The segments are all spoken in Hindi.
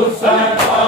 Hussein,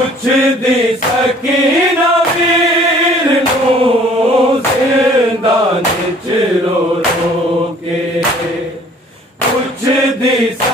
पूछ दी सकीना वीर नू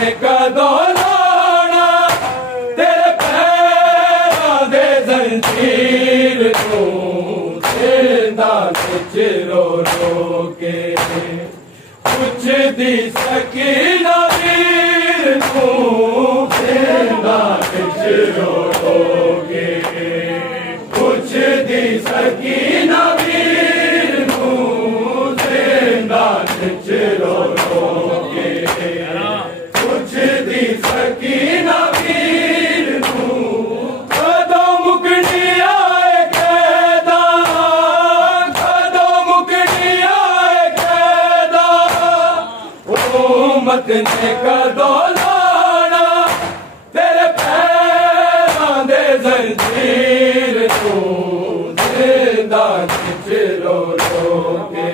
ने कदों लाना तेरे पैरां दे जंजीर तू जिंदा विच रो रो के पुछदी सकीना वीर तू जिंदा विच रो रो के पुछदी सकीना वीर तू जिंदा विच रो रो के पुछदी सकीना वीर तू कदों मुकनी आए कैदा कदों मुकनी आए कैदा उम्मत ने कदों लाना तेरे पैरां दे जंजीर तू जिंदा विच रो रो के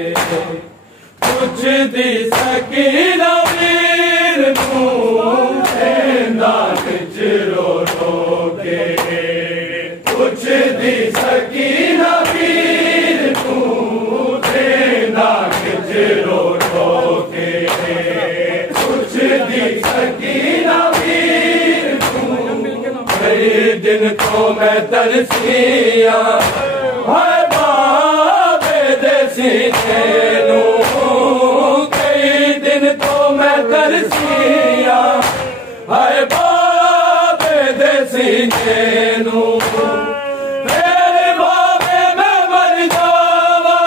पुछदी सकीना वीर तू जिंदा विच रो रो के पुछदी सकीना वीर तू जिंदा विच रो रो के पुछदी सकीना वीर तू कई दिन तो मैं तरसिया हाय बाबे दे सीने नू कई दिन तो मैं तरसिया हाय बाबे दे सीने नू मेरे बाबे मैं मर जावा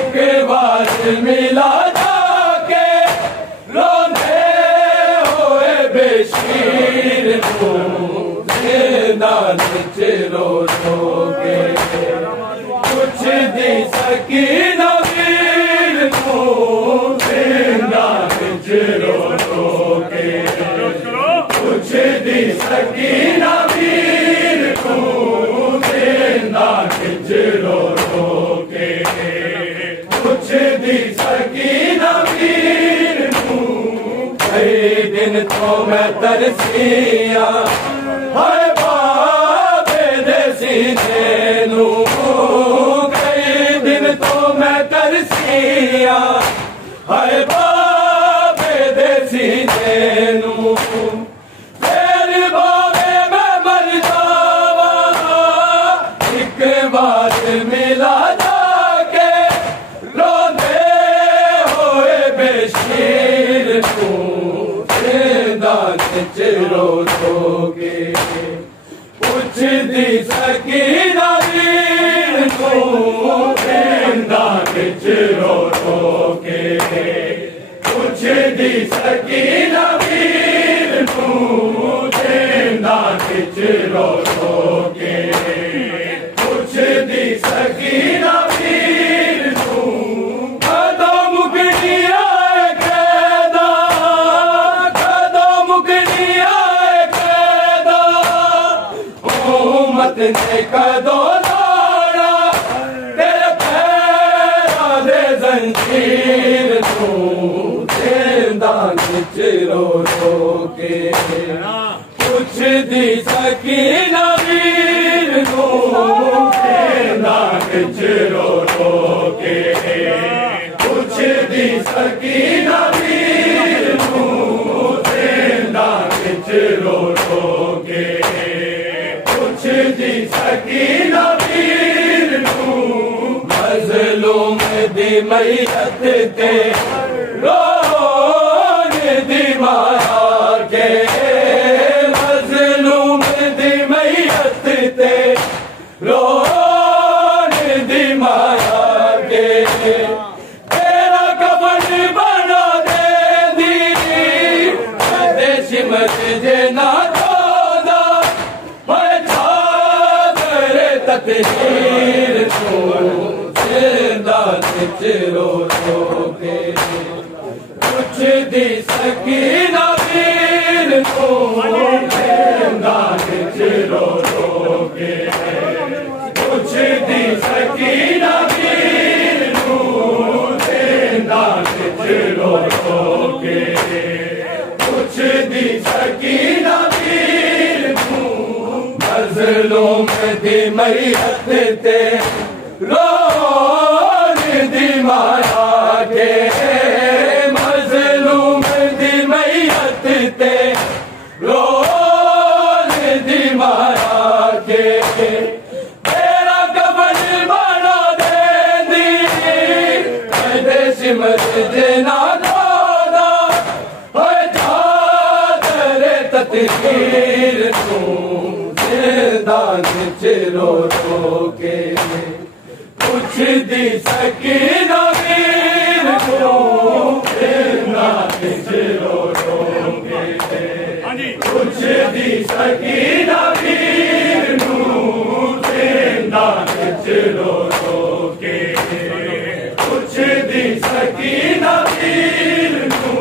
एक बार मिला जाके रोंदे होए बेशीर तू जिंदा विच रो रो के पुछदी सकीना वीर तू जिंदा विच रो रो के पुछदी सकीना वीर तू जिंदा विच रो रो के पुछदी सकीना वीर तू कई दिन तो मैं तरसिया हाय बाबे दे सीने नू कई दिन तो मैं तरसिया हाय बाबे दे सीने नू तेरे बाबे मैं मर जावा एक बार मिला जाके रोंदे होए बेशीर तू जिंदा विच रो रो के पुछदी सकीना वीर तू जिंदा विच रो रो के पुछदी सकीना वीर तू जिंदा विच रो रो के पुछदी सकीना वीर तू कदों मुकनी आए कैदा कदों मुकनी आए कैदा उम्मत ने कदों लाना तेरे पैरां दे जंजीर तू जिंदा विच रो रो के पुछदी सकीना वीर तू जिंदा विच रो रो के पुछदी सकीना वीर तू जिंदा विच रो रो के पुछदी सकीना वीर तू मज़लूम दी मैयत ते रोन दी मारा के मज़लूम दी मैयत ते रोन दी मारा के तेरा कफन बना दे दी सिमत जे ना दोदा मैं छादर तकदीर तू जिंदा विच रो रो के पुछदी सकीना वीर तू जिंदा विच रो रो के पुछदी सकीना वीर तू जिंदा विच रो रो के पुछदी सकीना वीर तू मज़लूम दी मैयत ते रोन दी मारा के मज़लूम दी मैयत तकदीर तू ज़िंदान रो रो के कुछ दी सकीना वीर तू ज़िंदान रो रो के कुछ दी सकीना वीर तू ज़िंदान रो रो के कुछ दी सकीना वीर तू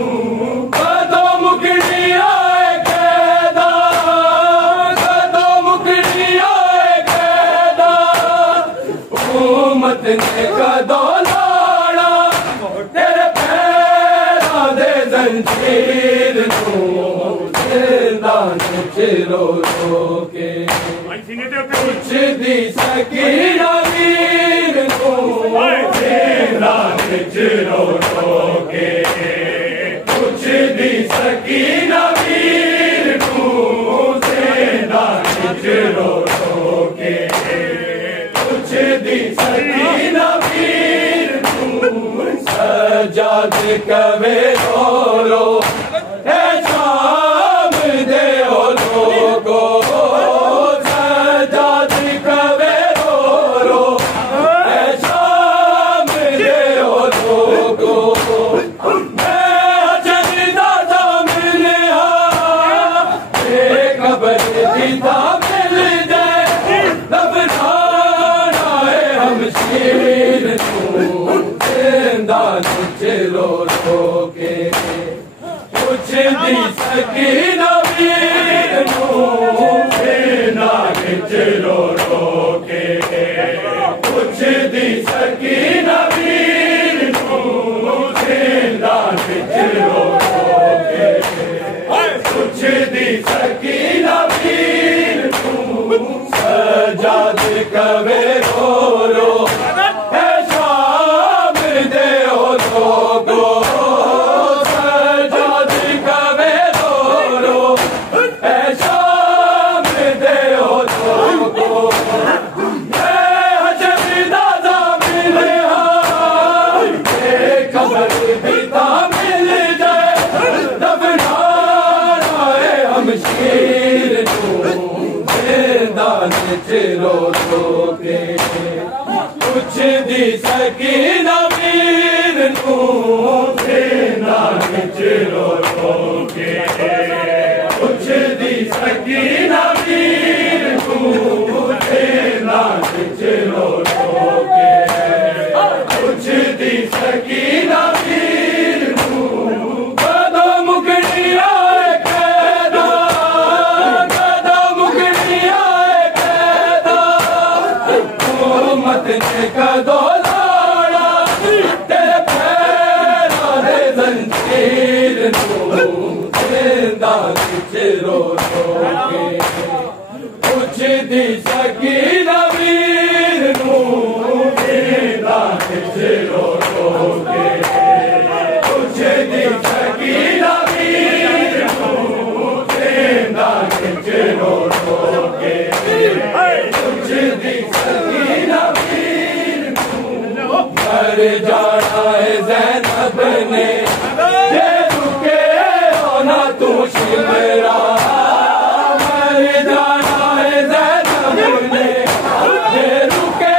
कदों मुकड़ी आए कैदा कदों मुकड़ी आए कैदा हुकूमत ने कदों लाड़ा तेरे पैरों दे जंजीर तू ज़िंदान रो रो के कुछ दी सकीना वीर तू ज़िंदान रो रो के कुछ दी सकीना वीर तू ज़िंदान रो रो के कुछ दी सकीना वीर तू सजाद कवे रो रो है शाम दे ओ लोगो सजाद कवे रो रो है शाम दे ओ लोगो रो रो के कुछ दी सकीना वीर तू ज़िंदान रो रो के कुछ दी सकीना वीर तू ज़िंदान रो रो के कुछ दी सकीना वीर तू सजाद कवे रो रो है शाम दे ओ लोगो सजाद कवे रो रो है शाम दे ओ लोगो हजरदादा मिले खबर पिता मिल जाए दबनाना है हम शीर तू ज़िंदान रो रो के कुछ दी सकीना वीर तू ज़िंदान रो रो के कुछ दी सकीना वीर तू ज़िंदान रो रो के कुछ दी सकीना वीर तू कदों मुकड़ी आए कैदा कदों मुकड़ी आए कैदा हुकूमत ने कदों लाड़ा तेरे पैरों दे जंजीर तू ज़िंदान रो रो के कुछ दी सकीना वीर तू ज़िंदान रो रो के कुछ दी सकीना वीर तू ज़िंदान रो रो के कुछ दी सकीना वीर तू मर जाना है ज़ैनब ने ये रुके हो ना तू शिमरा मर जाना है ज़ैनब ने ये रुके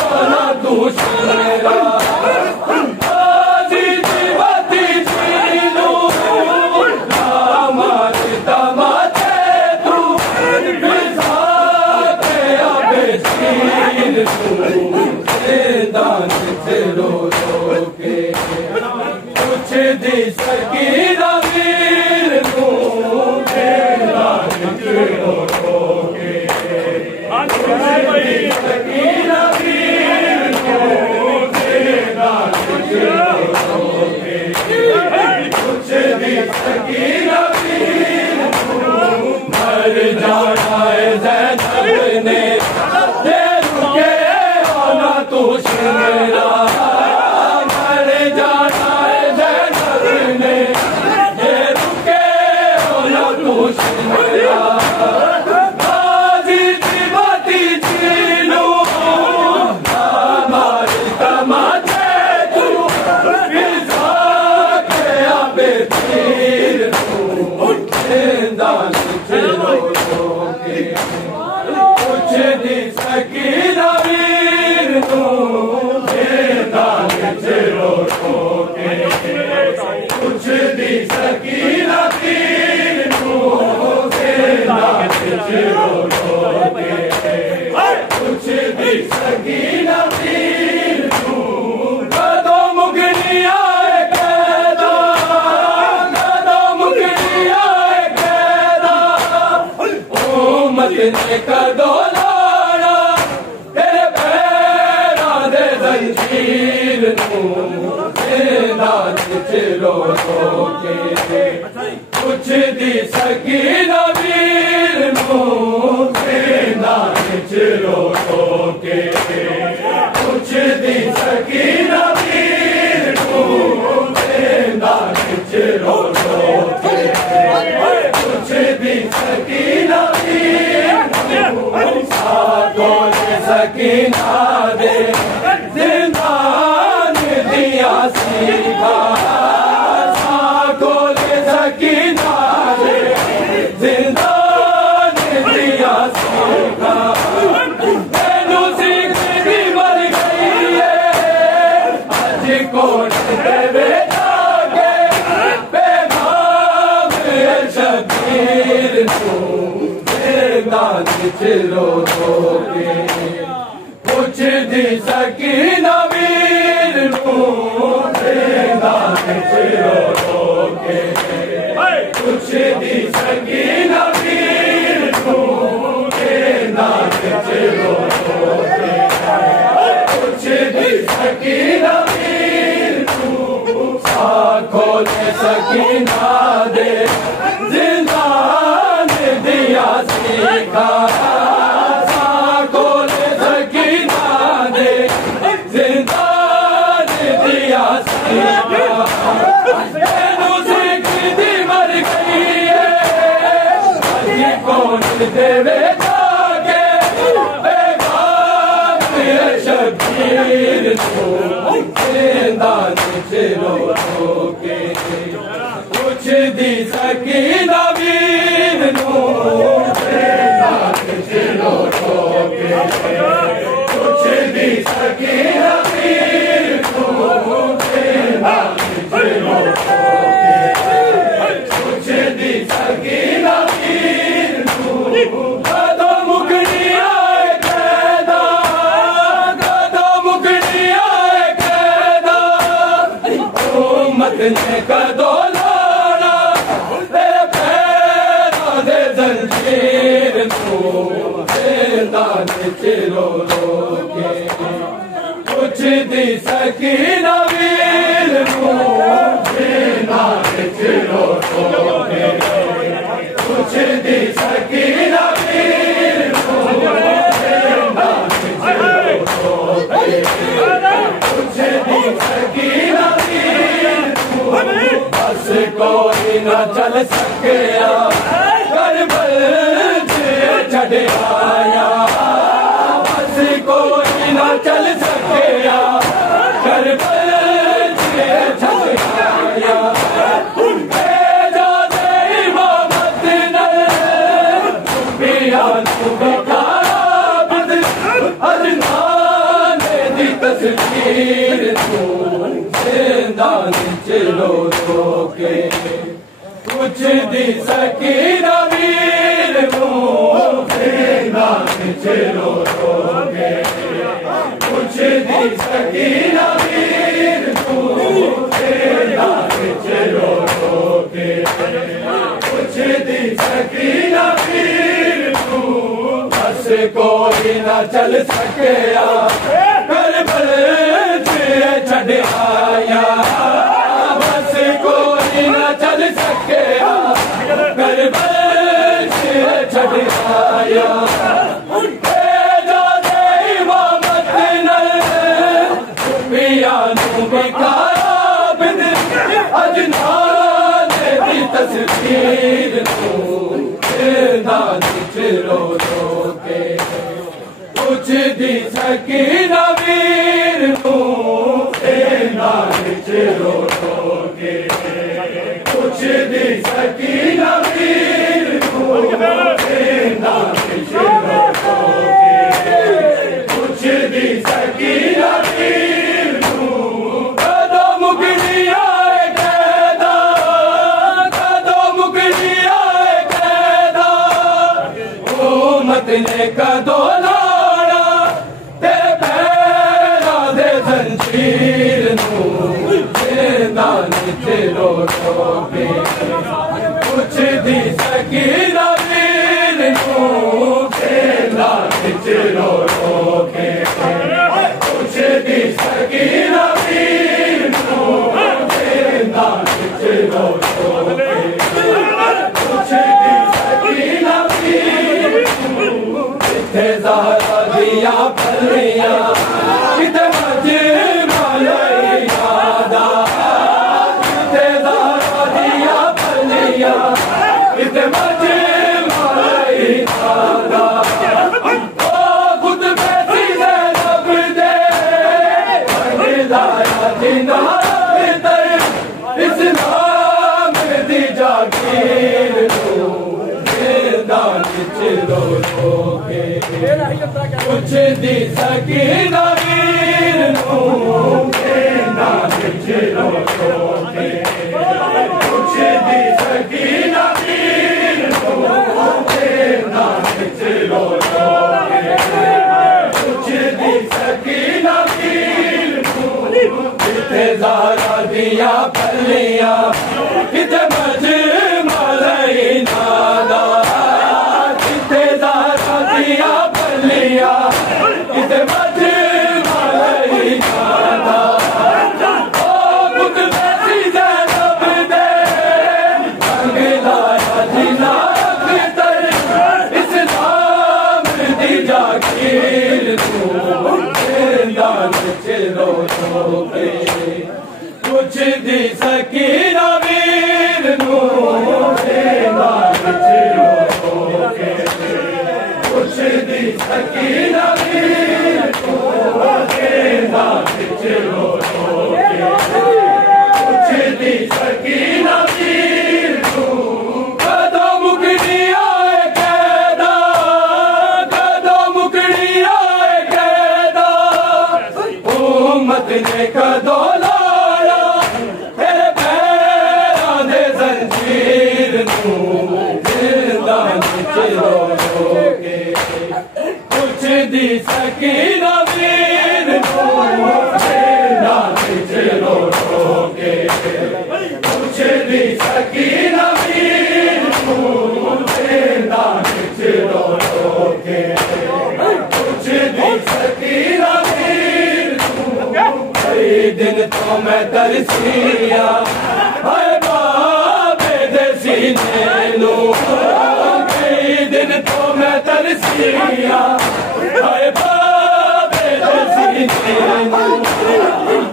हो ना तू शिमरा ज़िंदान रो रो के कुछ दी सकीना वीर तू ज़िंदान रो रो के कुछ दी सकीना वीर तू ज़िंदान रो रो के कुछ दी सकीना वीर तू मर जाना है ज़ैनब ने तू शिमरा मर जाना है ज़ैनब ने ये रुके हो ना तू शिमरा गाज़ी की बाती छीनू हमारी तमाचे तू फिजा के आबे तीर तू दान रो रो के कुछ दी सकीना वीर तू दान रो रो के कुछ दी सकीना वीर तू दान रो रो के कुछ दी सकीना वीर तू कदों मुगनी आए कैदा कदों मुगनी आए कैदा उम्मत ने कदों लाना तेरे पैरां दे जंजीर नूं दान रो रो के कुछ दी सकीना वीर नूं दान रो रो के कुछ दी सकीना वीर नूं दान रो रो के कुछ दी सकीना वीर नूं साथों सकीना दे जिंदान दिया सीखा साथों सकीना दे जिंदान दिया सीखा तेनू सीख भी मर गई है आज कोट देवे जाके बेगाम शबीर तू दान रो रो के कुछ दी सकीना वीर नूं दान रो रो के कुछ दी सकीना वीर नूं दान रो रो के कुछ दी सकीना वीर नूं साखों सकीना दे जिंदान दिया सीखा साखों सकीना दे जिंदान दिया सीखा तेनू सीख दी मर गई है आज कौन देवे जाके बेगाम शबीर तू दान रो रो के कुछ दी सकीना वीर नूं दान रो रो के कुछ दी सकीना वीर नूं दान रो रो के कुछ दी सकीना वीर नूं कदों मुगनी आए कैदा कदों मुगनी आए कैदा उम्मत ने कदों लाना तेरे पैरां दे जंजीर तू दान रो रो के कुछ दी सकीना वीर नूं दान रो रो के कुछ दी सकीना वीर नूं दान रो रो के कुछ दी सकीना वीर नूं बस कोई न चल सकिया करबल छड़ आया बस कोई न चल सकिया करबल छड़ आया भेजा दे इमामत नल पिया तू बेकारा बद अदनान दी तस्वीर तू दान रो रो के कुछ दी सकीना वीर नूं दान रो रो के कुछ दी सकीना वीर नूं दान रो रो के कुछ दी सकीना वीर नूं बस कोई न चल सकिया करबल छड़ आया बस कोई न चल सकिया करबल छड़ आया भेजा दे इमामत नल पिया नूं बेकारा बिन अजनान दी तस्वीर तू दान रो रो के कुछ दी सकीना वीर नूं दान रो रो के कुछ दी सकीना वीर ने कदो लाड़ा तेरे पैरा दे जंजीर नू जिंदान च रो रो के पुछदी सकीना वीर नू जिंदान च रो रो के पुछदी सकीना वीर नू जिंदान च रो रो के पुछदी सकीना वीर नू किथे ज़हरा दिया पलियां किथे मजमा लई यादा किथे ज़हरा दिया पलियां किथे मजमा लई यादा ओ खुद बैठी ज़ैनब दे लाया जिंदा इस्लाम दी जागीर नू जिंदान च रो रो के पुछदी सकीना वीर नू जिंदान च रो रो के पुछदी सकीना वीर नू जिंदान च रो रो के पुछदी सकीना वीर नू किथे ज़हरा दिया पलियां किथे मजमा लई नादा किथे ज़हरा दिया पलियां किथे मजमा लई नादा ओ खुद बैठी ज़ैनब दे रंग लाया जिना अख्तर इस्लाम दी जागीर नू जिंदान च रो रो के पुछदी सकीना वीर नू जिंदान च रो रो के पुछदी सकीना वीर नू जिंदान च रो रो के पुछदी सकीना वीर नू कदों मुकड़ी आए कैदा कदों मुकड़ी आए कैदा उम्मत ने कदों लाड़ा तेरे पैरा दे जंजीर नू जिंदान च रो रो के पुछदी सकीना वीर नू जिंदान च रो रो के पुछदी सकीना वीर नू जिंदान च रो रो के पुछदी सकीना वीर नू कई दिन तो मैं तरसिया हाय बाबे दे सीने नू कई दिन तो मैं तरसिया हाय बाबे दे सीने नू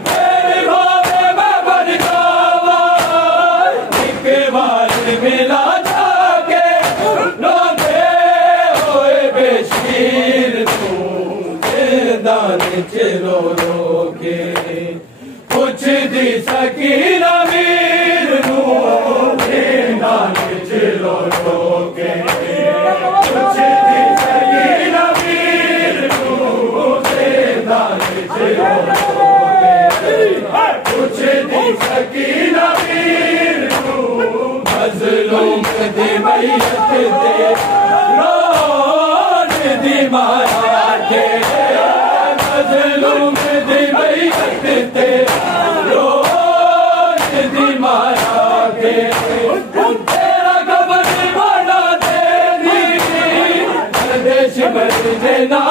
तेरे बाबे मैं बन जावा एक बार मिला जाके रोंदे होए बेशीर नू जिंदान च रो रो के पुछदी सकीना वीर नू जिंदान च रो रो के पुछदी सकीना वीर नू जिंदान च रो रो के पुछदी सकीना वीर नू मज़लूम दी मैयत दे रोन दी मारा के मज़लूम दी मैयत दे रोन दी मारा के तेरा कबर बना दे दी देश में ना